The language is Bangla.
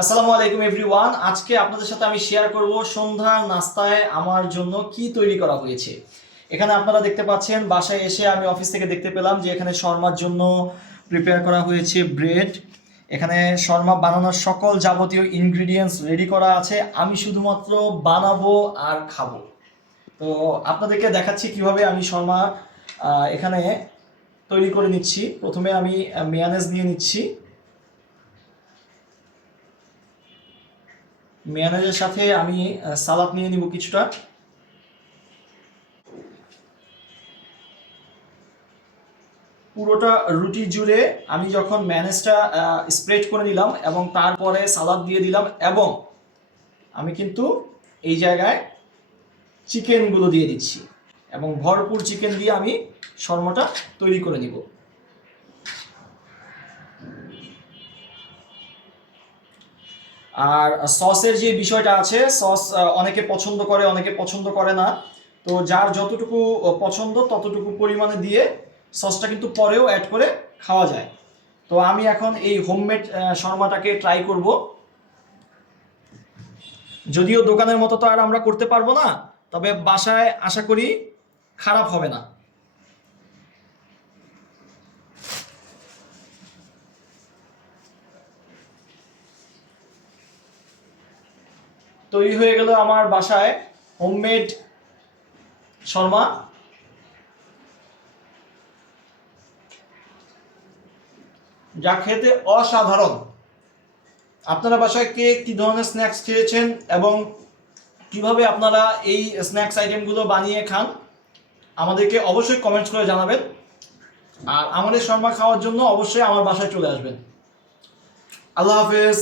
আসসালামু আলাইকুম এভরিওয়ান। আজকে আপনাদের সাথে আমি শেয়ার করব সন্ধ্যার নাস্তায় আমার জন্য কি তৈরি করা হয়েছে। এখানে আপনারা দেখতে পাচ্ছেন, বাসায় এসে আমি অফিস থেকে দেখতে পেলাম যে এখানে শর্মার জন্য প্রিপেয়ার করা হয়েছে ব্রেড। এখানে শর্মা বানানোর সকল যাবতীয় ইনগ্রিডিয়েন্টস রেডি করা আছে, আমি শুধুমাত্র বানাবো আর খাবো। তো আপনাদেরকে দেখাচ্ছি কিভাবে আমি শর্মা এখানে তৈরি করে নিচ্ছি। প্রথমে আমি মেয়োনেজ নিয়ে নিচ্ছি। মেয়োনেজের সাথে আমি সালাদ নিয়ে নিব কিছুটা। পুরোটা রুটি জুড়ে আমি যখন মেয়োনেজটা স্প্রেড করে নিলাম এবং তারপরে সালাদ দিয়ে দিলাম, এবং আমি কিন্তু এই জায়গায় চিকেনগুলো দিয়ে দিচ্ছি এবং ভরপুর চিকেন দিয়ে আমি শর্মাটা তৈরি করে নিব। আর সসের যে বিষয়টা আছে, সস অনেকে পছন্দ করে, অনেকে পছন্দ করে না। তো যার যতটুকু পছন্দ ততটুকু পরিমাণে দিয়ে সসটা কিন্তু পরেও অ্যাড করে খাওয়া যায়। তো আমি এখন এই হোমমেড শর্মাটাকে ট্রাই করব। যদিও দোকানের মতো তো আর আমরা করতে পারবো না, তবে বাসায় আশা করি খারাপ হবে না। তৈরি হয়ে গেল আমার বাসায় হোমমেড শর্মা। যা খেতে অসাধারণ। আপনারা বাসায় কে কী ধরনের স্ন্যাক্স খেয়েছেন এবং কিভাবে আপনারা এই স্ন্যাক্স আইটেমগুলো বানিয়ে খান, আমাদেরকে অবশ্যই কমেন্টস করে জানাবেন। আর আমাদের শর্মা খাওয়ার জন্য অবশ্যই আমার বাসায় চলে আসবেন। আল্লাহ হাফেজ।